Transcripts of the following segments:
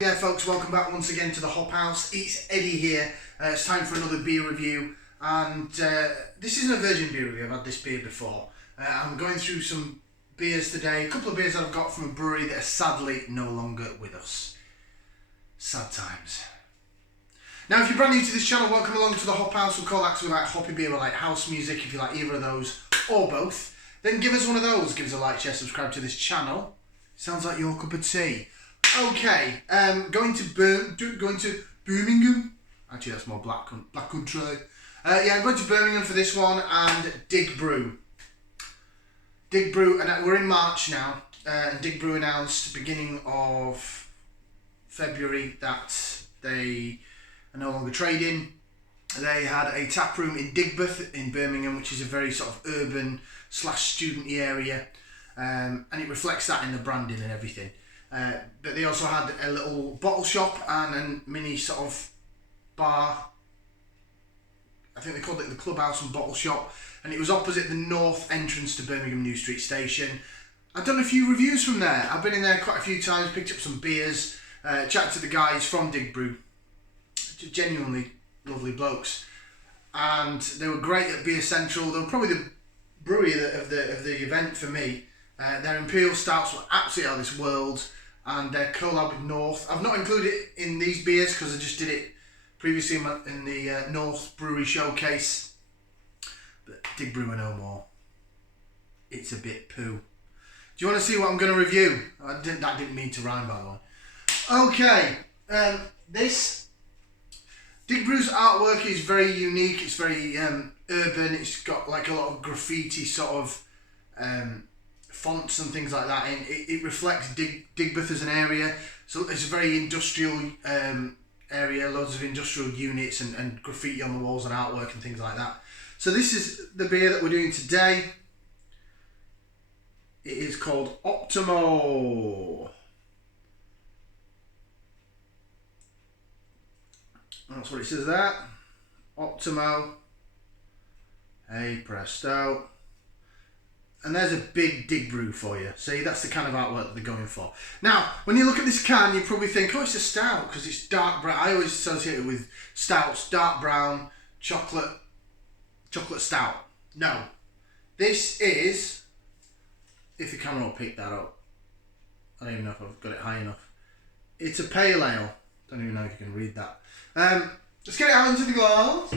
Yeah folks, welcome back once again to the Hop House. It's Eddie here. It's time for another beer review, and this isn't a virgin beer review. I've had this beer before. I'm going through some beers today, a couple of beers that I've got from a brewery that are sadly no longer with us. Sad times. Now if you're brand new to this channel, welcome along to the Hop House. We'll call that because we like hoppy beer, we like house music. If you like either of those or both, then give us one of those. Give us a like, share, subscribe to this channel. Sounds like your cup of tea. Okay, going to Birmingham. Actually, that's more black country. Yeah, I'm going to Birmingham for this one, and Digbrew. Digbrew, and we're in March now. And Digbrew announced beginning of February that they are no longer trading. They had a tap room in Digbeth in Birmingham, which is a very sort of urban / student-y area, and it reflects that in the branding and everything. But they also had a little bottle shop and a mini sort of bar. I think they called it the Clubhouse and Bottle Shop, and it was opposite the north entrance to Birmingham New Street Station. I've done a few reviews from there. I've been in there quite a few times, picked up some beers, chatted to the guys from Digbrew. Genuinely lovely blokes, and they were great at Beer Central. They were probably the brewery of the event for me. Their Imperial Stouts were absolutely out of this world, and their collab with North. I've not included it in these beers because I just did it previously in the North Brewery Showcase. But Digbrew are no more. It's a bit poo. Do you want to see what I'm going to review? That didn't mean to rhyme, by the way. Okay, this Digbrew's artwork is very unique. It's very urban. It's got like a lot of graffiti sort of fonts and things like that, and it reflects Digbeth as an area. So it's a very industrial area, loads of industrial units and graffiti on the walls and artwork and things like that. So this is the beer that we're doing today. It is called Optimo. That's what it says there. Optimo. Hey presto. And there's a big Digbrew for you. See, that's the kind of artwork that they're going for. Now, when you look at this can, you probably think, oh, it's a stout, because it's dark brown. I always associate it with stouts, dark brown, chocolate stout. No. This is, if the camera will pick that up, I don't even know if I've got it high enough. It's a pale ale. Don't even know if you can read that. Let's get it out into the glass.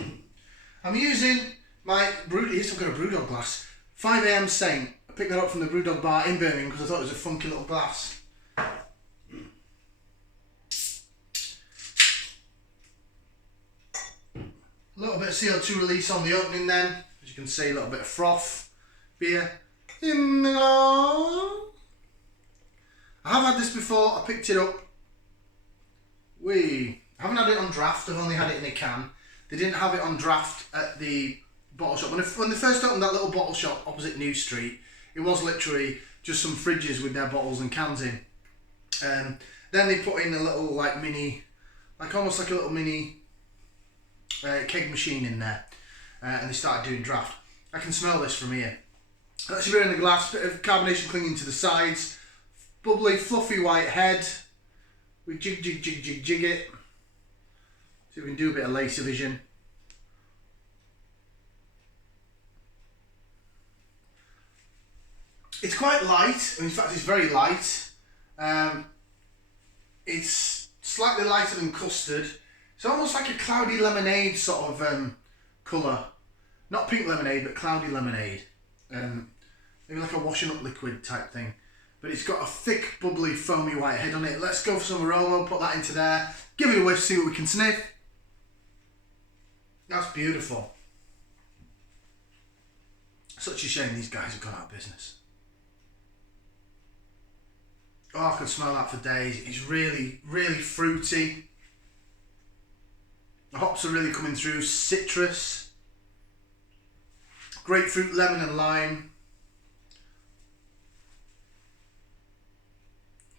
I'm using my I've got a Brewdog glass. 5 AM Saint. I picked that up from the Brewdog bar in Birmingham because I thought it was a funky little glass. A little bit of CO2 release on the opening then. As you can see, a little bit of froth beer in the glass. I have had this before. I picked it up. I haven't had it on draft. I've only had it in a can. They didn't have it on draft at the bottle shop. When they first opened that little bottle shop opposite New Street, it was literally just some fridges with their bottles and cans in. Then they put in a little almost like a little mini keg machine in there, and they started doing draft. I can smell this from here. That's your beer in the glass, bit of carbonation clinging to the sides, bubbly, fluffy white head. We jig it. See if we can do a bit of laser vision. It's quite light. In fact, it's very light. It's slightly lighter than custard. It's almost like a cloudy lemonade sort of colour. Not pink lemonade, but cloudy lemonade. Maybe like a washing up liquid type thing. But it's got a thick, bubbly, foamy white head on it. Let's go for some aroma, put that into there. Give it a whiff, see what we can sniff. That's beautiful. Such a shame these guys have gone out of business. Oh, I could smell that for days. It's really, really fruity. The hops are really coming through. Citrus. Grapefruit, lemon and lime.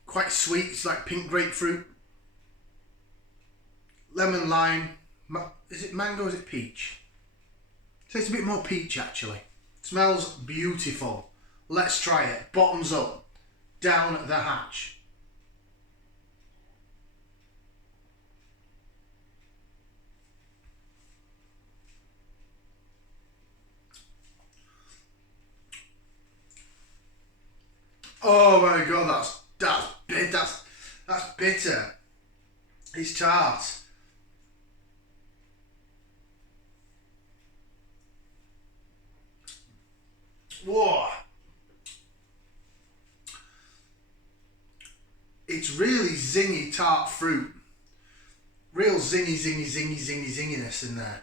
Quite sweet. It's like pink grapefruit. Lemon, lime. Is it mango or is it peach? So it's a bit more peach actually. Smells beautiful. Let's try it. Bottoms up. Down the hatch. Oh my god, that's bitter. It's tart. Whoa. It's really zingy tart fruit. Real zinginess in there.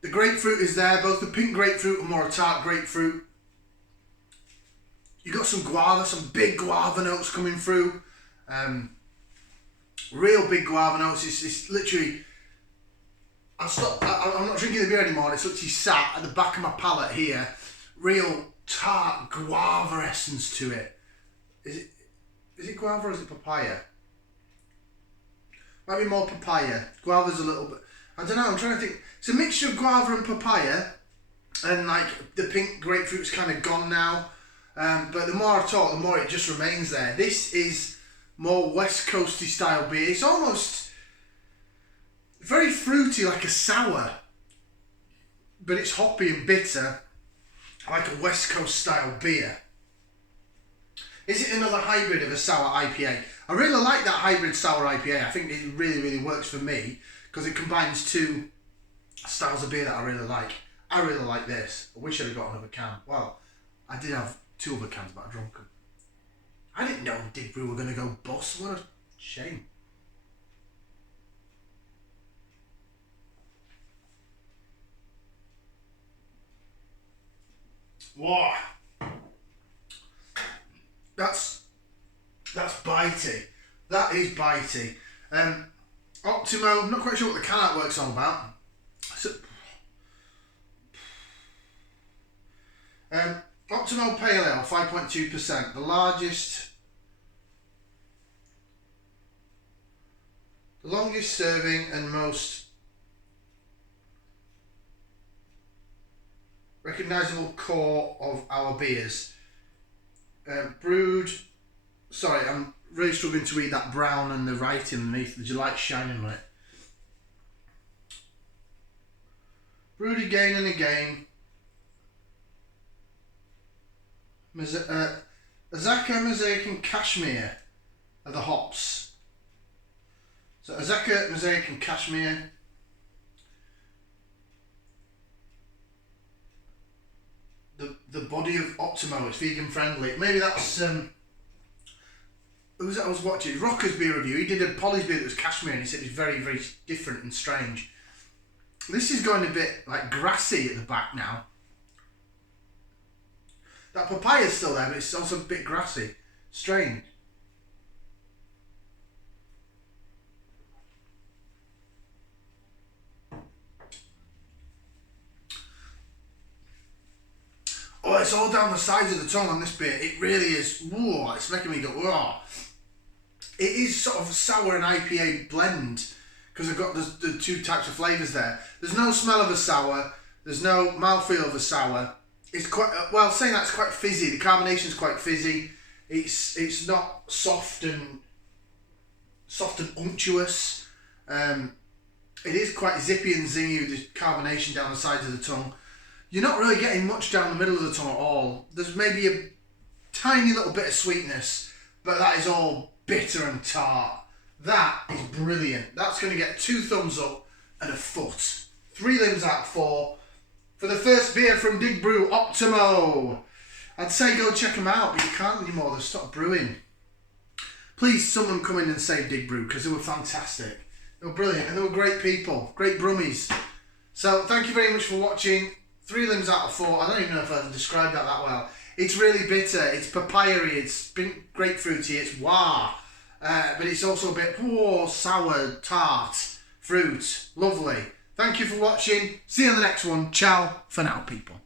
The grapefruit is there, both the pink grapefruit and more tart grapefruit. You got some guava, some big guava notes coming through. Real big guava notes. It's literally. I'm not drinking the beer anymore. It's literally sat at the back of my palate here. Real tart guava essence to it. Is it guava or is it papaya? Might be more papaya. Guava's a little bit. I don't know. I'm trying to think. It's a mixture of guava and papaya, and like the pink grapefruit's kind of gone now. But the more I talk, the more it just remains there. This is more West Coasty style beer. It's almost very fruity, like a sour, but it's hoppy and bitter, like a West Coast style beer. Is it another hybrid of a sour IPA? I really like that hybrid sour IPA. I think it really works for me because it combines two styles of beer that I really like. I really like this. I wish I'd have got another can. Well, I did have 2 other cans, but I drunk them. I didn't know Digbrew were going to go bust. What a shame. Wow. That's bitey. That is bitey. Optimo, I'm not quite sure what the can artwork's all about. So, Optimo Pale Ale, 5.2%. The largest, the longest serving and most recognisable core of our beers. Brewed, sorry, I'm really struggling to read that brown and the writing underneath. The light's shining on it. Brewed again and again. Azaka, Mosaic and Cashmere are the hops. So Azaka, Mosaic and Cashmere. The body of Optimo, it's vegan friendly. Maybe that's who was that I was watching? Rocker's beer review. He did a Polly's beer that was cashmere and he said it's very different and strange. This is going a bit like grassy at the back now. That papaya's still there, but it's also a bit grassy. Strange. Oh, it's all down the sides of the tongue on this beer. It really is. Whoa, it's making me go, whoa. It is sort of a sour and IPA blend because I've got the 2 types of flavours there. There's no smell of a sour. There's no mouthfeel of a sour. It's quite, well, saying that, it's quite fizzy. The carbonation's quite fizzy. It's not soft and unctuous. It is quite zippy and zingy with the carbonation down the sides of the tongue. You're not really getting much down the middle of the tongue at all. There's maybe a tiny little bit of sweetness, but that is all bitter and tart. That is brilliant. That's going to get 2 thumbs up and a foot. 3 limbs out of 4 for the first beer from Digbrew, Optimo. I'd say go check them out, but you can't anymore. They've stopped brewing. Please, someone come in and save Digbrew because they were fantastic. They were brilliant and they were great people, great brummies. So thank you very much for watching. 3 limbs out of 4. I don't even know if I described that well. It's really bitter. It's papaya-y. It's grapefruity. It's wah. But it's also a bit sour, tart, fruit. Lovely. Thank you for watching. See you on the next one. Ciao for now, people.